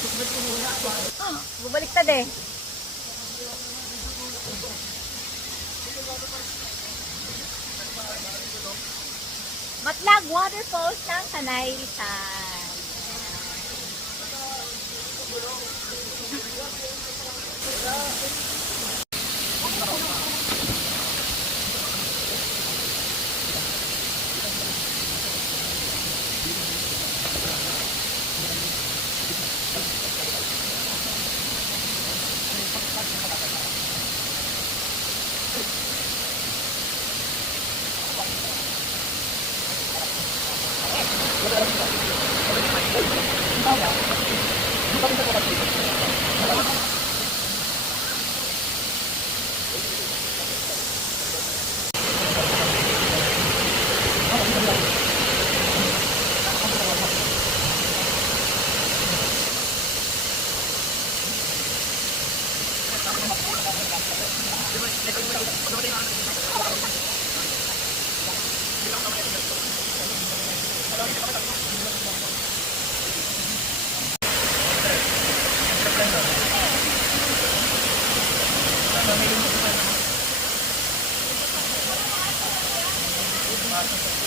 Oh, bubaliktad eh. Matlag Waterfalls ng Sanay Rizal. Yeah.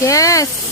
Yes!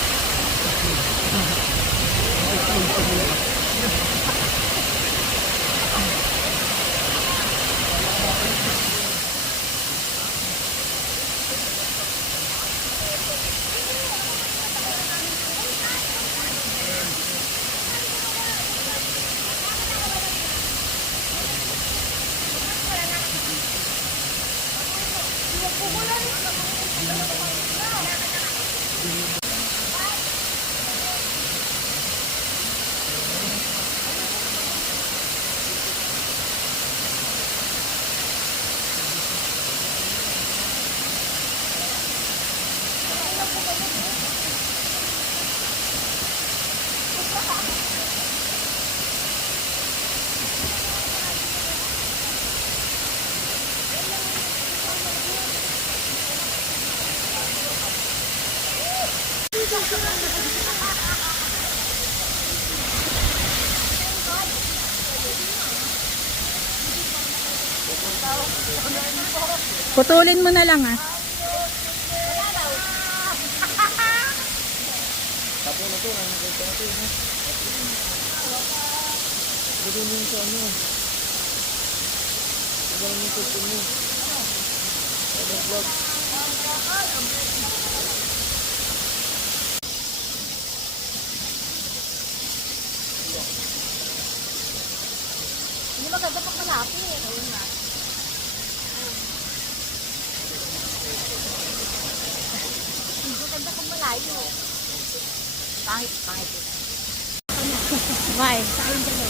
Putulin mo na lang ah. Tapo na to, nandito na to. Dito mo sa ano. Dito mo sa tumo. Ano vlog? Hindi maganda pa kalapin eh. Ayun na. tayo. Pangit, pangit. Why? Tayong dalawa.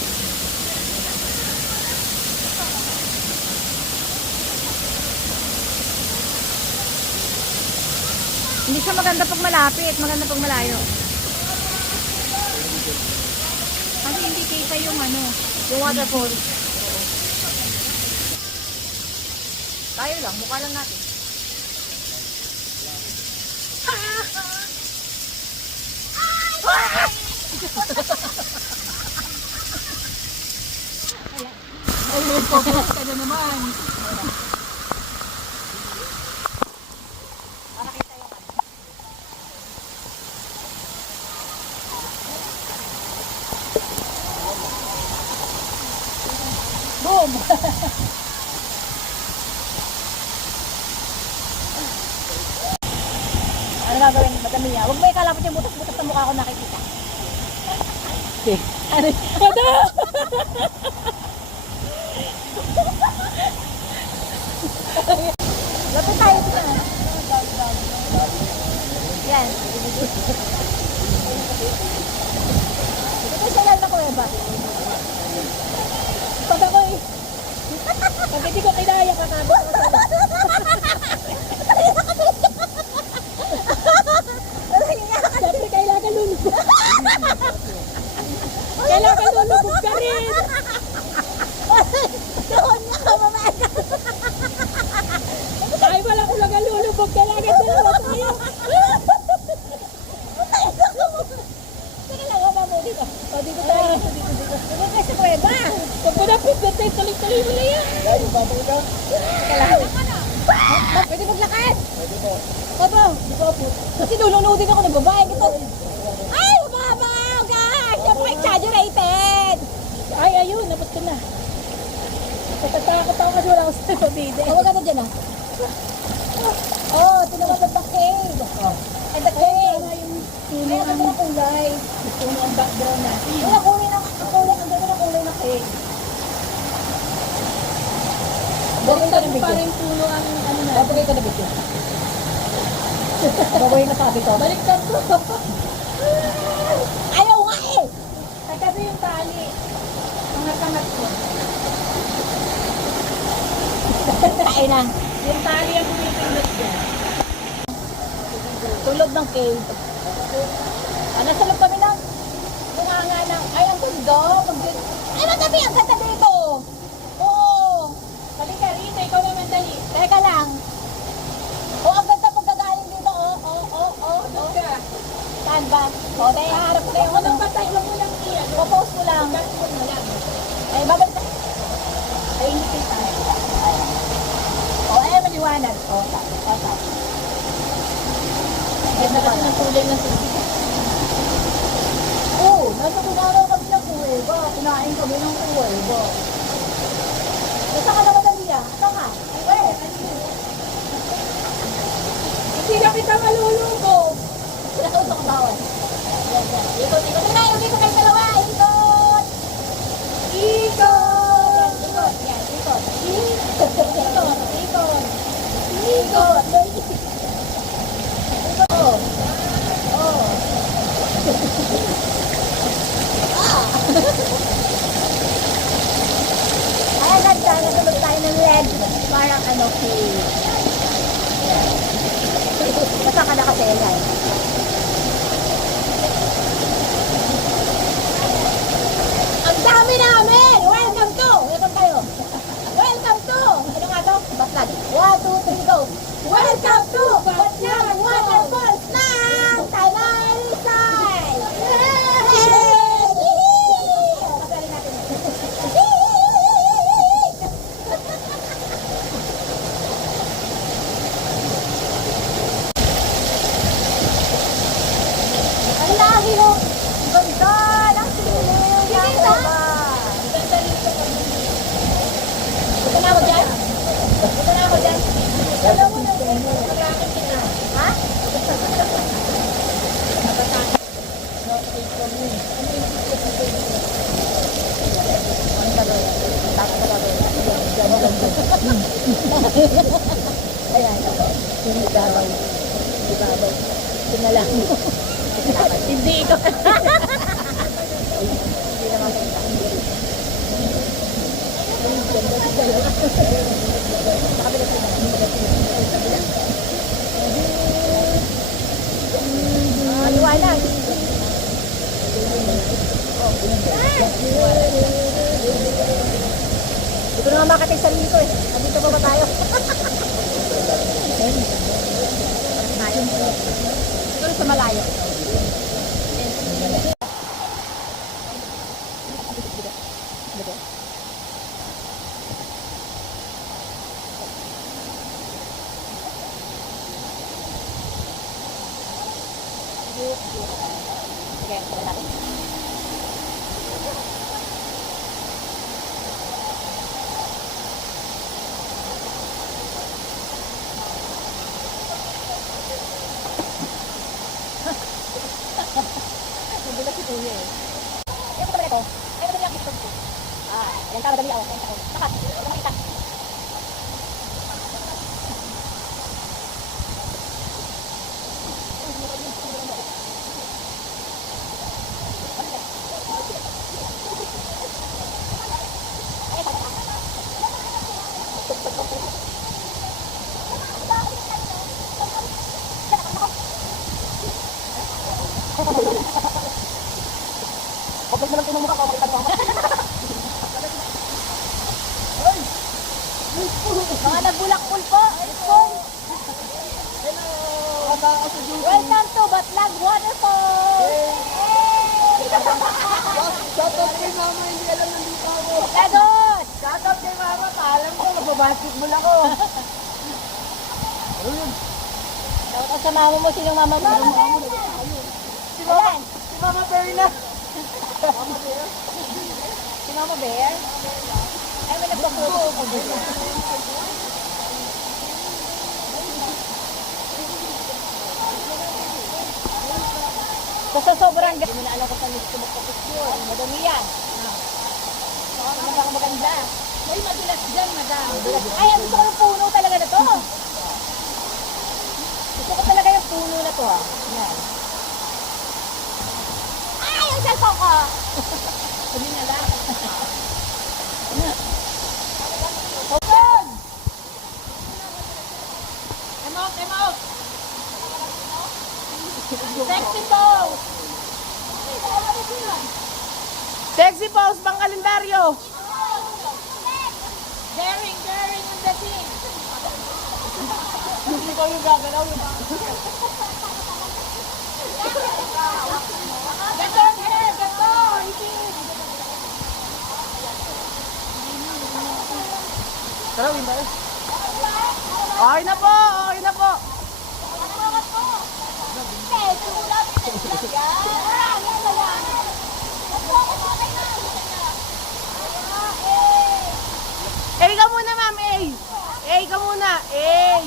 Hindi siya maganda pag malapit, maganda pag malayo. Kasi hindi kita yung ano, yung waterfall. Tayo lang, mukha lang natin. Ka na naman. Boom! ano gagawin? Madami niya. Huwag mo ikalapot yung butas-butas sa mukha ko nakikita. Okay. Ano? Ano? Ito sa lana ko ba? Pag ako'y... Pag hindi ko kinaya kakabot. loob ng cave. Ah, nasa loob kami ng bunganga ng, ay, ang gundo. Ay, matabi, ang ganda dito. Oo. Halika rito, ikaw naman dali. Teka lang. Oo, ang ganda pagkagaling dito. Oo, oo, oo, oo. Doon ka. Saan ba? Oo, tayo harap ko yung unang patay. Huwag mo lang iyan. Popost ko lang. Popost mo lang. Ay, babalik tayo. Ay, hindi tayo. Oo, ay, maliwanag. Oo, tayo. Ganda ba ng kulay ng tubig? Oo, nasa kunaraw kami ng kuweba. Kunain kami ng kuweba. Nasa ka naman, Dalia? Nasa ka? Uwe! Sinap kita maluluto. Sinatutok ang bawal. Ikot, ikot. Tingnan, yung ikot kayo dalawa. Ikot! Ikot! Ikot, ikot. Ikot, ikot. Ikot, ikot. sana tulog tayo ng leg. Parang ano, okay. Basta ka nakatela eh. Ang dami namin! Welcome to! Welcome tayo! Welcome to! Ano nga to? Basta. 1, 2, 3, go! Welcome to! Hindi ko na mamakatay sarili ko eh. Nandito pa ba tayo? tayo. Ito sa malayo. ng mama mo. Si mama, si mama bear na. si mama bear? Ay, may nagpapulo ko. sobrang ganda. Hindi mo na alam kung saan gusto magpapicture. Madami yan. Ano bang maganda? Ay, madulas dyan, madam. Ay, ang gusto puno talaga na to puno na to ah. Yan. Ay, ang cellphone ko! Sabi na lang. Open! Come out, come out! Sexy pose! Sexy pose bang kalendaryo? na yung gagalaw yun. Gaton, eh, gaton! Tara, win ba eh? Okay na po, okay na po. Eh, ka muna, ma'am, eh. Eh, ka muna, eh.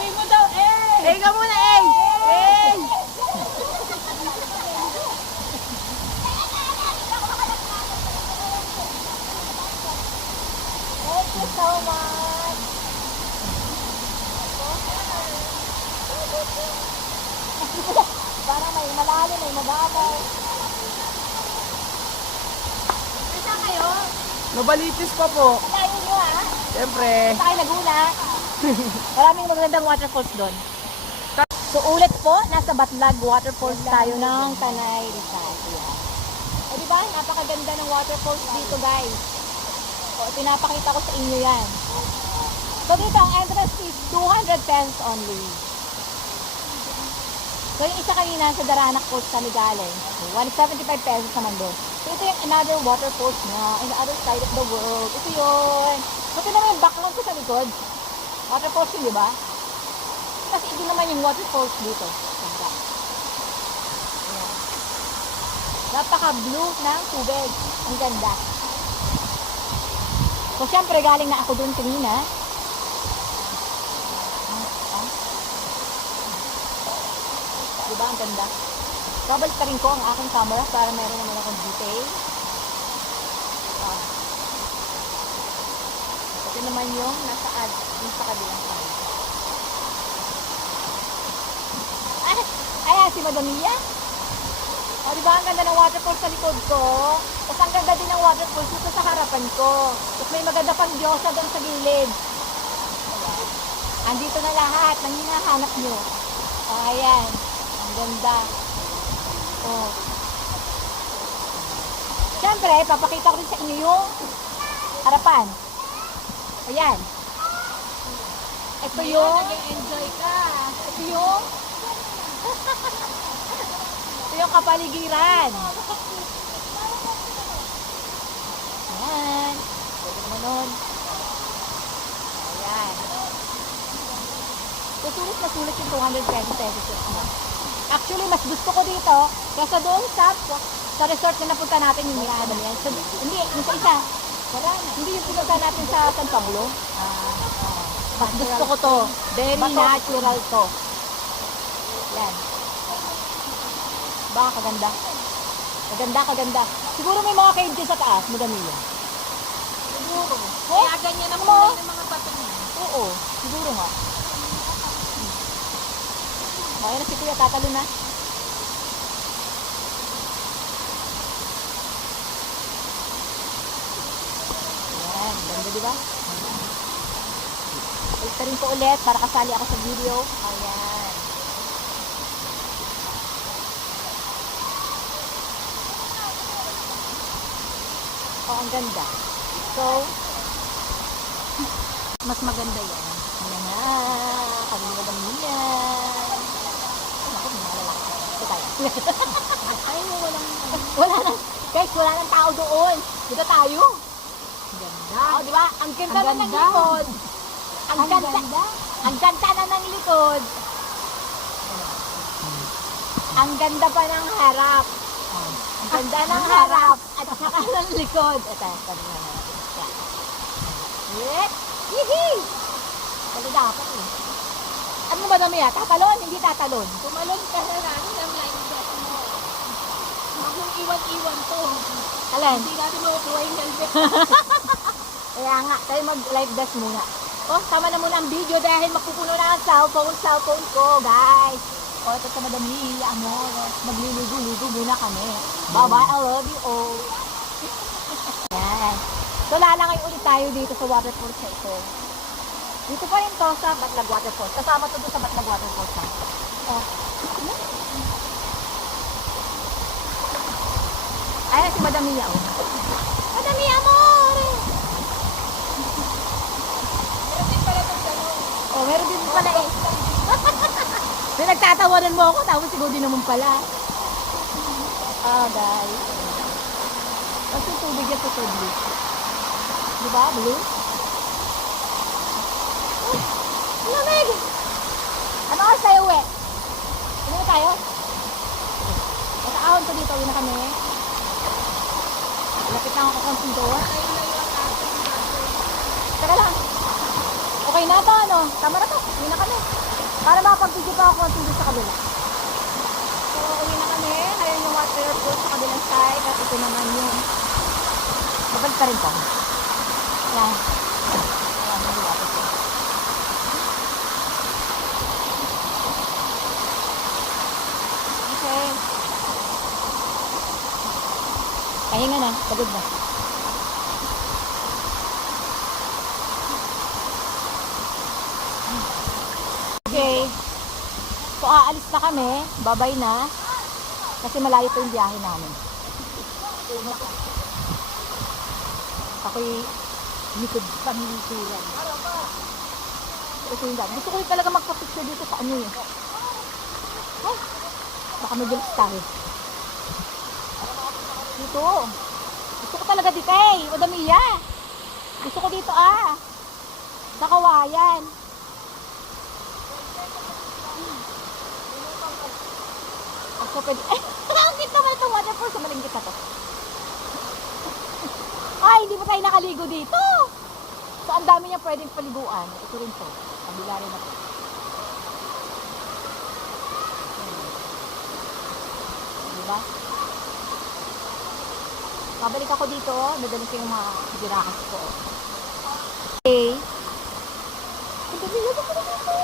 Sabi mo daw, eh! Eh, ka muna, eh! Eh! Thank you so much! Parang may malalim, may mababaw. Nasa Nabalitis pa po. Kain nyo ha? Ah. Siyempre. Sa kayo nagulat. Maraming magandang waterfalls doon. So ulit po, nasa Batlag Waterfalls tayo ng Tanay Rizal. Yeah. O diba, napakaganda ng waterfalls dito guys. O, pinapakita ko sa inyo yan. So dito, ang entrance is 200 pesos only. So yung isa kanina sa Daranac Falls kami galing, 175 pesos naman doon. So ito yung another waterfalls na in the other side of the world. Ito yun. So tingnan mo yung background ko sa likod. Waterfalls yun, di ba? Kasi ito naman yung waterfalls dito. Ganda. Diba? Napaka-blue ng tubig. Ang ganda. So, syempre, galing na ako doon kanina. Diba? Ang ganda. Babalik pa rin ko ang aking camera para meron naman akong detail. Ito naman yung nasa, ad, nasa kabilang side. Ay, ay, ah, si Madam Mia. O, oh, Ang ganda ng waterfall sa likod ko. Tapos ang ganda din ng waterfall dito sa harapan ko. Tapos may maganda pang diyosa doon sa gilid. Andito na lahat ng hinahanap nyo. O, oh, ayan. Ang ganda. O. Oh. Siyempre, papakita ko rin sa inyo yung harapan. Ayan. Ito yung... Nag-enjoy ka. Ito yung... Ito yung kapaligiran. Ayan. Pwede mo nun. Ayan. Susulit na sulit yung 220 pesos. Actually, mas gusto ko dito Kasi doon sa, sa resort na napunta natin yung Mirada. Ano yan. So, hindi, yung sa isa. Marami. Hindi yung pinunta natin sa San Panglo. Ah, ah. Gusto ko to. Very Bato. natural to. Yan. Baka kaganda. Kaganda, kaganda. Siguro may mga cave dyan sa taas, madami yan. Siguro. Oh? Kaya ganyan ang kulay ng mga bato niya. Oo, siguro nga. Hmm. Okay na si Kuya, tatalo na. O, diba? Ulit rin ko ulit para kasali ako sa video. Ayan. Oh, ang ganda. So, mas maganda yan. Ayan na. Pagulog ang yan. Ako, minalala ko. Ito tayo. Ay, walang... Wala nang... Guys, wala nang tao doon. Dito tayo ganda. Oh, di ba? Ang ganda, na ng likod. Ang, ang ganda. Ang ganda na ng likod. Ang ganda pa ng harap. Ang ganda ng harap at saka ng likod. Ito, ito na natin. Yes! Hihi! Kasi dapat eh. Ano ba naman yan? Tatalon, hindi tatalon. Tumalon ka na lang ng line set mo. Huwag mong iwan-iwan to. Alam? Hindi natin makukuha yung helmet. Kaya nga, tayo mag-live dash muna. Oh, tama na muna ang video dahil mapupuno na ang cellphone, cellphone ko, guys. Oh, ito sa Madam Lily, amor. Magliligo-ligo muna kami. Bye-bye, I love you all. Yan. So, lalangay ulit tayo dito sa waterfall sa ito. Dito pa rin to sa Batlag Waterfalls. Kasama to doon sa Batlag Waterfalls. Ha? Oh. Ayan si Madam Mia. Oh. Madam Mia mo! Oh, meron din pala eh. nagtatawanan mo ako, tapos siguro din naman pala. Oh, guys. Tapos yung tubig yan, ito diba? blue. Di ba, blue? Oh, lamig! Ano oras tayo uwi? Ano na tayo? Nakaahon ko dito, uwi na kami. Lapit lang ako konting doon. Okay na to, ano? Tama na to. Uwi na kami. Para makapag-video pa ako konting sa kabila. So, uwi na kami. Ayun yung water waterfall sa kabilang side. At ito naman yung babalik pa rin po. Yan. Ayan, yung waterfall. Okay. Pahinga na. Pagod na. aalis na kami, babay na. Kasi malayo pa yung biyahe namin. Ako'y likod pamilituran. Ito yung dami. Gusto ko talaga magpa-picture dito sa ano yun. Eh. Ay, baka madalas tayo. Dito. Gusto ko talaga dito eh. Odamiya. Gusto ko dito ah. Sa kawayan. So, pwede, eh, ang cute naman itong waterfall. Sumalinggit na to. Ay, hindi mo tayo nakaligo dito. So, ang dami niya pwedeng paliguan. Ito rin to. Kabila rin ako. Diba? Babalik ako dito. Dadalhin ko yung mga girakas ko. Okay. Ang dami na ako dito.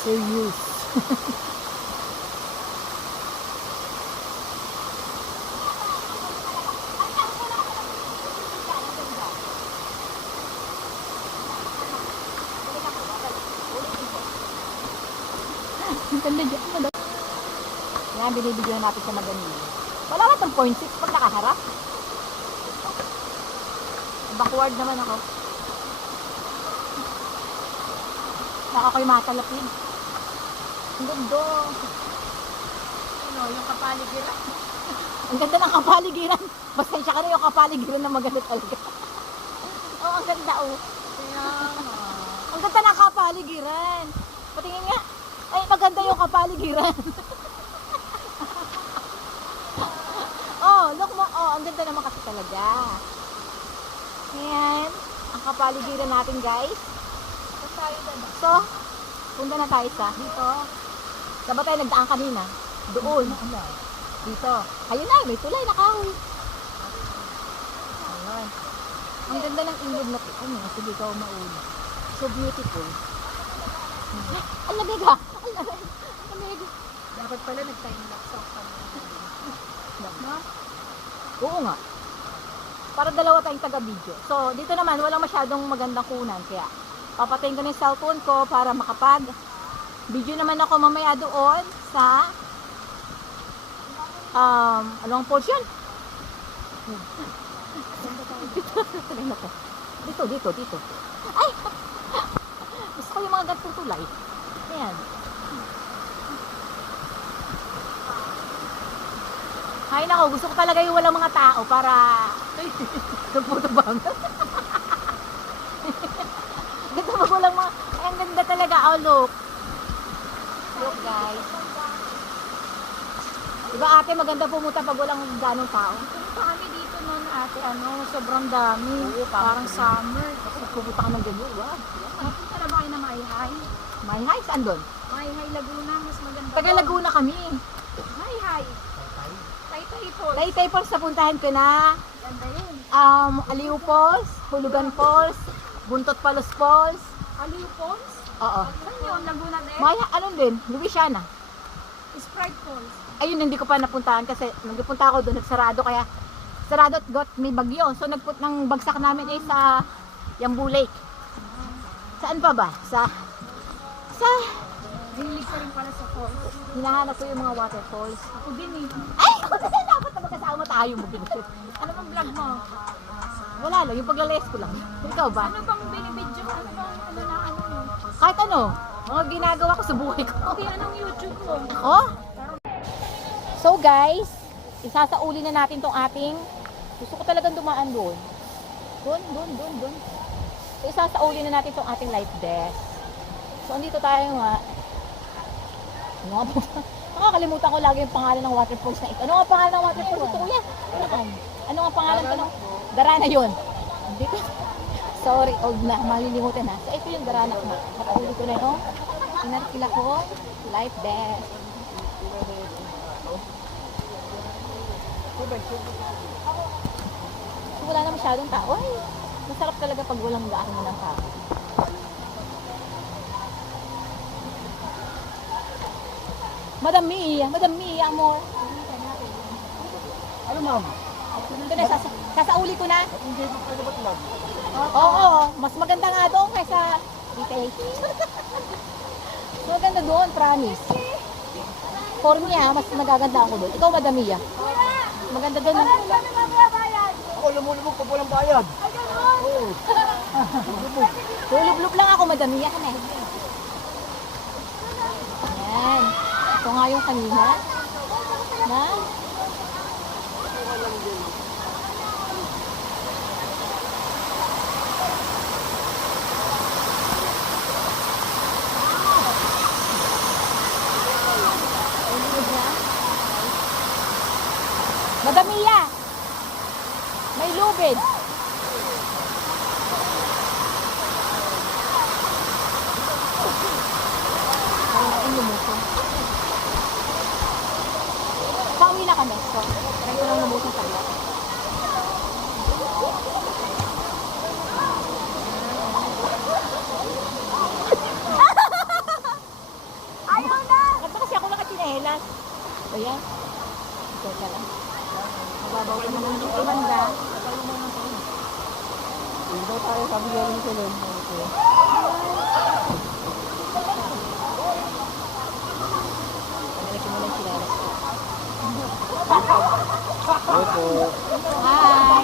So youth. Ang ganda Yan, binibigyan natin sa maganin. Wala ka itong 0.6 pag nakaharap. Backward naman ako. Baka ko'y matalapin. Gundo. Ano, yung kapaligiran. ang ganda ng kapaligiran. Pasensya ka na yung kapaligiran na magalit talaga. Oo, oh, ang ganda oh. Yeah. ang ganda ng kapaligiran. Patingin nga. Ay, maganda yung kapaligiran. oh, look mo. Oh, ang ganda naman kasi talaga. Ayan. Ang kapaligiran natin, guys. So, punta na tayo sa dito. Saan ba nagdaan kanina? Doon. Dito. Ayun na, may tulay na kahoy. Ayun. Ang ganda ng ilog na ito. Ano, sige ka umauna. So beautiful. ang lamig ha. Ah. Ang lamig. Dapat pala nag-time lapse ako kami. No? Oo nga. Para dalawa tayong taga-video. So, dito naman, walang masyadong magandang kunan. Kaya, papatayin ko na yung cellphone ko para makapag Video naman ako mamaya doon sa um, anong portion? dito, dito, dito, Ay! Gusto ko yung mga gantong tulay. Ayan. Ay nako, gusto ko talaga yung walang mga tao para naputubang. ganda pag walang mga, ay ang ganda talaga, oh look. Facebook guys. Diba ate maganda pumunta pag walang ganong tao? kami dito noon ate ano, sobrang dami. parang summer. Pumunta ka ng ganyan, wow. Napunta na ba kayo na Mayhay? Mayhay? Saan doon? Mayhay Laguna, mas maganda. Taga Laguna kami. Mayhay. Taytay Falls. Taytay Falls sa puntahan ko na. Ganda yun. Um, Aliw Falls, Hulugan Falls, Buntot Palos Falls. Aliw Falls? Oo. Saan yun? Laguna din? Maya, anong din? Louisiana. Sprite Falls. Ayun, hindi ko pa napuntahan kasi nagpunta ako doon, nagsarado kaya sarado at got may bagyo. So nagput ng bagsak namin ay sa Yambu Lake. Saan pa ba? Sa sa Hilig ko rin pala sa falls. Hinahanap ko yung mga waterfalls. Ako din eh. Ay! Ako na sa'yo dapat na magkasama tayo mo. ano bang vlog mo? Wala lang. Yung paglalayas ko lang. Ikaw ba? Ano bang binibidyo? Ano bang ano kahit ano, mga ginagawa ko sa buhay ko. Okay, anong YouTube mo? Ako? Oh? So guys, isasauli na natin tong ating, gusto ko talagang dumaan doon. Doon, doon, doon, doon. So isasauli na natin tong ating life desk. So andito tayo nga. Ano nga ba? Nakakalimutan ko lagi yung pangalan ng waterfalls na ito. Ano nga pangalan ng waterfalls ito, kuya? Ano, ano nga pangalan ito? Darana yun. Dito. Sorry, old na. Malilimutan na. So, ito yung garanak na. Kapatuli ko na yung inarkila ko life vest. So, wala na masyadong tao. Ay, masarap talaga pag walang gaano ng tao. Madam Mia, Madam Mia, amor. Ano, ma'am? Ito na, sasauli ko na. Hindi, ba't ba ito Oo, mas maganda nga doon kaysa dito. mas maganda doon, promise. For me ha, mas nagaganda ako doon. Ikaw, madamiya. Maganda doon. Ako, lumulubog pa walang bayad. Oo. Lumulubog. Lulublub lang ako, madamiya ka Yan. Ayan. Ito nga yung kanina. Na? Ito Walang din. Madamiya. May lubid. Pauwi na kami. So, try ko lang lumusong saglit. Ayaw na! Ba't ba kasi ako nakachinelas? O yan. Ito ka lang bawal mo nang tumanda. Hindi tayo sabi galing sa loob. Okay. Malaki mo lang sila. Hello po. Hi.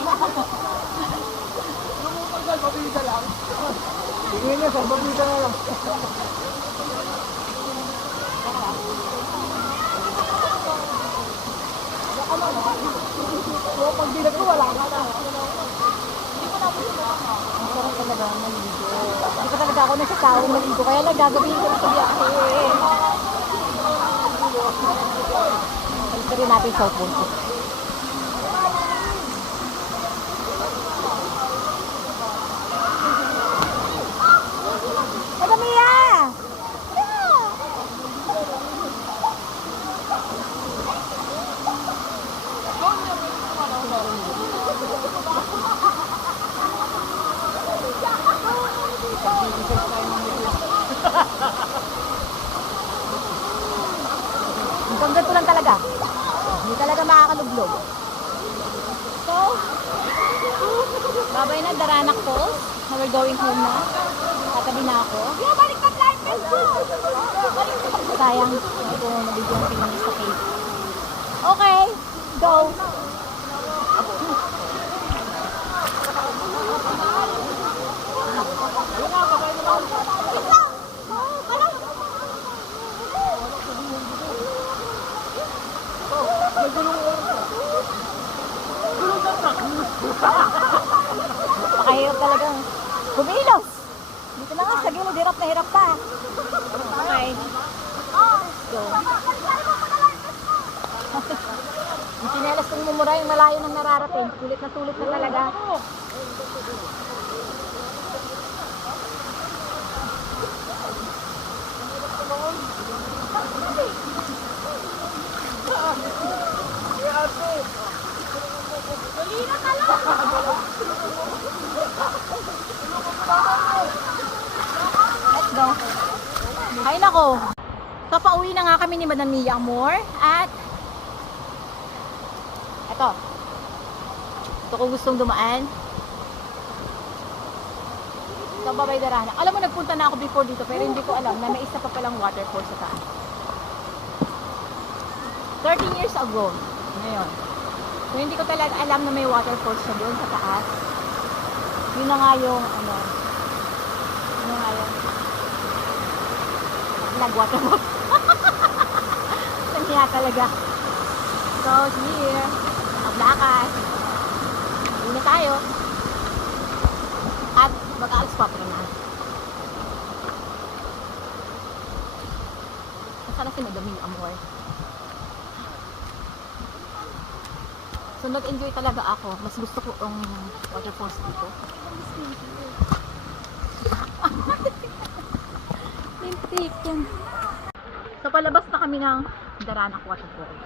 Tingin na sa babita na lang. So, pag bilag ko, wala ka na. Hindi ko na ako Ang sarap talaga ang maligo. Hindi pa talaga ako nasasawang Kaya lang gagabihin ko sa biyahe. Balik natin sa punto. Makahirap talaga. kumilos. Dito na nga, sabi mo, hirap na hirap pa. Okay. Go. Ang chinelas kong mumura yung malayo nang nararating. Tulit na tulit na talaga. Yeah, I'm Let's go. Hay nako. So pauwi na nga kami ni Madam Mia Amor at eto. Ito ko gustong dumaan. Sa so, Babay Darana. Alam mo nagpunta na ako before dito pero hindi ko alam na may isa pa palang waterfall sa taas. 13 years ago. Ngayon. So, hindi ko talaga alam na may waterfall na doon sa taas. Yun na nga yung, ano, yun na nga yung, nag-waterfall. Sanhiya talaga. So, here, maglakas. Hindi na tayo. At, mag-out-swap na na. Sana sinadami yung amoy. So nag-enjoy talaga ako. Mas gusto ko ang waterfalls dito. Tintikin. so palabas na kami ng Daranak Waterfalls.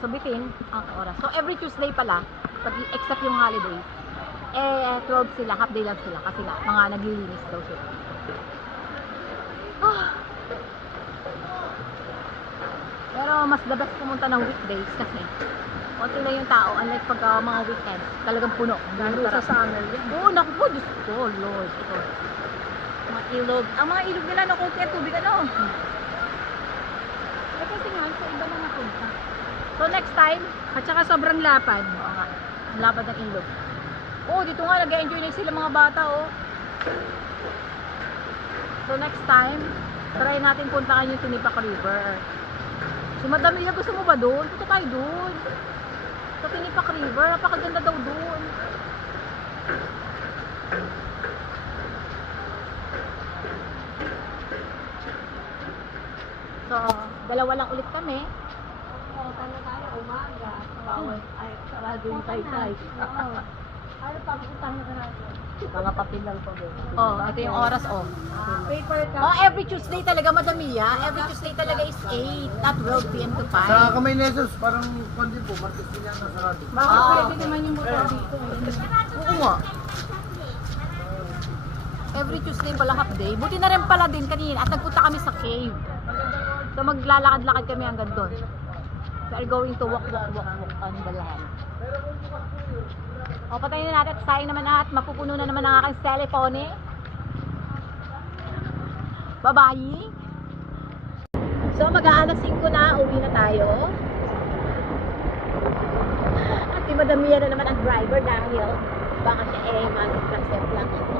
So bitin ang oras. So every Tuesday pala, pag except yung holiday, eh 12 sila, half day lang sila kasi nga mga naglilinis daw sila. Ah, pero mas the best pumunta ng weekdays kasi konti na yung tao. Unlike pag uh, mga weekend, talagang puno. Lalo sa summer yan. Oo, naku po, Diyos ko, Lord. Ito. Mga ilog. Ang mga ilog nila, naku, kaya tubig ano. Hmm. Eh, kasi nga, sa iba na napunta. So next time, at saka sobrang lapad. Oo nga. Ang lapad ng ilog. Oo, dito nga, nag-enjoy na sila mga bata, oh. So next time, try natin puntahan yung Tinipak River. So, madami Ila, gusto mo ba doon? Punta tayo doon. Sa Pinipak River, napakaganda daw doon. So, dalawa lang ulit kami. Oo, oh, tayo umaga. Bawal. Ay, sarado yung tay-tay. Oo. Mga papel lang po. Oh, ito yung oras oh. Paper cup. Oh, every Tuesday talaga madami ya. Every Tuesday talaga is 8 at 12 p.m. to 5. Sa kamay lessons, parang kundi po, market sila na sarado. Bakit pwede naman yung motor dito? Oo nga. Every Tuesday pala half day. Buti na rin pala din kanina at nagpunta kami sa cave. So maglalakad-lakad kami hanggang doon. We are going to walk, walk, walk, walk on the land. O, patayin na natin at sayang naman na at mapupuno na naman ang aking telepone. Eh. Bye-bye! So, mag-aalas 5 na. Uwi na tayo. At si Madam Mia na naman ang driver dahil baka siya eh mag-accept lang ako.